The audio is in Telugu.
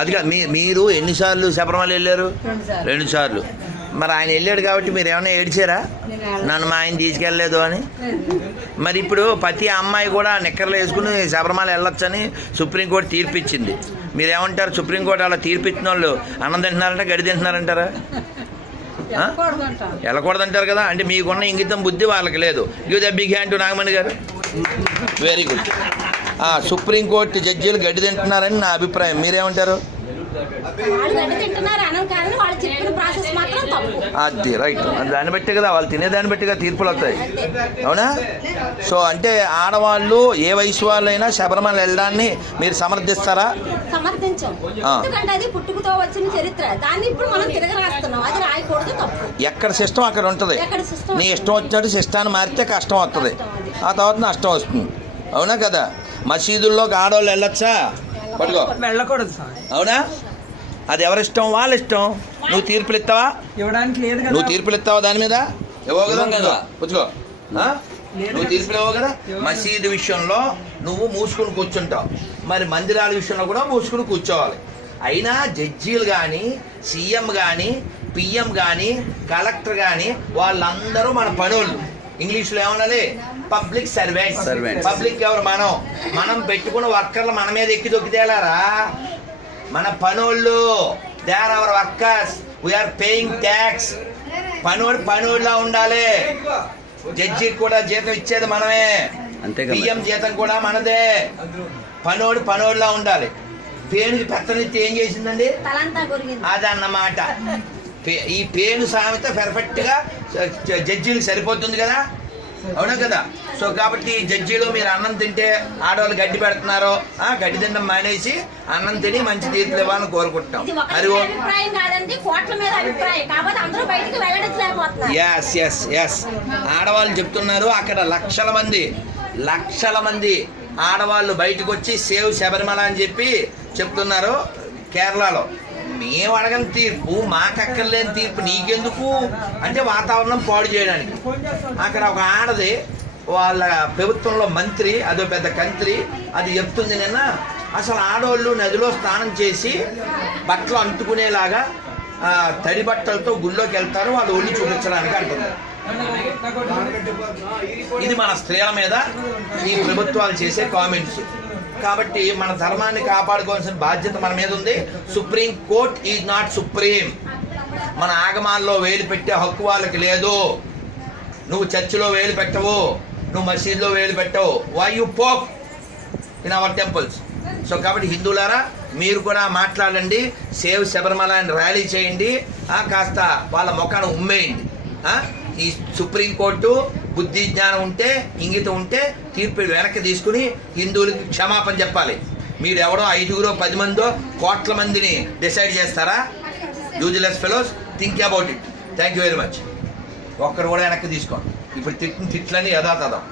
అది కాదు, మీరు ఎన్నిసార్లు శబరిమల వెళ్ళారు? రెండు సార్లు మరి ఆయన వెళ్ళాడు కాబట్టి మీరు ఏమైనా ఏడ్చారా? నన్ను మా ఆయన తీసుకెళ్ళలేదు అని? మరి ఇప్పుడు ప్రతి అమ్మాయి కూడా నిక్కర్లు వేసుకుని శబరిమల వెళ్ళొచ్చని సుప్రీంకోర్టు తీర్పు ఇచ్చింది మీరు ఏమంటారు సుప్రీంకోర్టు అలా తీర్పు ఇచ్చిన వాళ్ళు అన్నం తింటున్నారంటే గడి తింటున్నారంటారా? వెళ్ళకూడదంటారు. కదా. అంటే మీకున్న ఇంగితం బుద్ధి వాళ్ళకి లేదు. Give the big hand to Nagamani గారు. వెరీ గుడ్ సుప్రీంకోర్టు జడ్జీలు గడ్డి తింటున్నారని నా అభిప్రాయం. మీరేమంటారు? వాళ్ళు వాళ్ళు అది రైట్. దాన్ని బట్టి కదా వాళ్ళు తినేదాన్ని బట్టిగా తీర్పులు వస్తాయి. అవునా? సో అంటే ఆడవాళ్ళు ఏ వయసు వాళ్ళైనా శబరిమల వెళ్ళడాన్ని మీరు సమర్థిస్తారా? ఎక్కడ సిస్టమ్ అక్కడ ఉంటుంది. నీ ఇష్టం వచ్చినట్టు సిస్టాన్ని మారితే కష్టం వస్తుంది. ఆ తర్వాత నష్టం వస్తుంది. అవునా కదా? మసీదుల్లోకి ఆడవాళ్ళు వెళ్ళొచ్చా? పట్టుకో. వెళ్ళకూడదు సార్. అవునా? అది ఎవరిష్టం? వాళ్ళ ఇష్టం నువ్వు తీర్పులు ఇస్తావా? ఇవ్వడానికి లేదు కదా. నువ్వు తీర్పులు ఇస్తావా దాని మీద? ఇవ్వవు కదా. పుచ్చుకో. ఆ? నువ్వు తీర్పులు ఇవ్వవు కదా? మసీదు విషయంలో నువ్వు మూసుకుని కూర్చుంటావు. మరి మందిరాల విషయంలో కూడా మూసుకుని కూర్చోవాలి. అయినా జడ్జీలు కానీ సీఎం కానీ పిఎం కానీ కలెక్టర్ కానీ వాళ్ళందరూ మన పనులు ఇంగ్లీష్లో ఏమనాలి పబ్లిక్ సర్వెంట్ Servants. పబ్లిక్ ఎవరు? మనం. మనం పెట్టుకున్న వర్కర్లు మన మీద ఎక్కి దొక్కితేలారా మన పనోళ్ళు they are our workers we are paying tax పనోడు పనోడిలా ఉండాలి. జడ్జికి కూడా జీతం ఇచ్చేది మనమే. పిఎం జీతం కూడా మనదే. పనోడు పనోడిలా ఉండాలి. పేనుకి పెత్తనిచ్చి ఏం చేసిందండి? తలంతా కొరిగింది అదన్నమాట. ఈ పేను సామెత పెర్ఫెక్ట్గా జ- జడ్జీలకు సరిపోతుంది కదా? అవునా కదా? సో కాబట్టి జడ్జీలు మీరు అన్నం తింటే ఆడవాళ్ళు గడ్డి పెడుతున్నారు ఆ గడ్డి తినడం మానేసి అన్నం తిని మంచి తీర్పులు ఇవ్వాలని కోరుకుంటున్నాం. బయటికి వెళ్ళడలేకపోతున్నారు ఎస్ ఎస్ ఎస్ ఆడవాళ్ళు చెప్తున్నారు అక్కడ లక్షల మంది లక్షల మంది ఆడవాళ్ళు బయటకు వచ్చి సేవ్ శబరిమల అని చెప్పి చెప్తున్నారు కేరళలో. మేము అడగని తీర్పు మాకు అక్కర్లేని తీర్పు నీకెందుకు? అంటే వాతావరణం పాడు చేయడానికి. అక్కడ ఒక ఆడది వాళ్ళ ప్రభుత్వంలో మంత్రి అదో పెద్ద కంత్రి అది చెప్తుంది నిన్న అసలు ఆడవాళ్ళు నదిలో స్నానం చేసి బట్టలు అంటుకునేలాగా తడి బట్టలతో గుళ్ళోకి వెళ్తారు వాళ్ళు ఒళ్ళు చూపించడానికి అంటున్నారు. ఇది మన స్త్రీల మీద ఈ ప్రభుత్వాలు చేసే కామెంట్స్. కాబట్టి మన ధర్మాన్ని కాపాడుకోవాల్సిన బాధ్యత మన మీద ఉంది. Supreme court is not supreme మన ఆగమాల్లో వేలు పెట్టే హక్కు వాళ్ళకి లేదు. నువ్వు చర్చిలో వేలు పెట్టవు. నువ్వు మసీదులో వేలు పెట్టవు. Why you poke in our temples so కాబట్టి హిందువులారా మీరు కూడా మాట్లాడండి. సేవ్ శబరిమల అని ర్యాలీ చేయండి. కాస్త వాళ్ళ ముఖాన్ని ఉమ్మేయండి. ఈ సుప్రీంకోర్టు బుద్ధి జ్ఞానం ఉంటే ఇంగితం ఉంటే తీర్పు వెనక్కి తీసుకుని హిందువులకి క్షమాపణ చెప్పాలి. మీరు ఎవరో ఐదుగురో పది మందో కోట్ల మందిని డిసైడ్ చేస్తారా? Useless fellows think about it. Thank you very much. ఒక్కరు కూడా వెనక్కి తీసుకోండి. ఇప్పుడు తిట్టిన తిట్లని యథాతథం.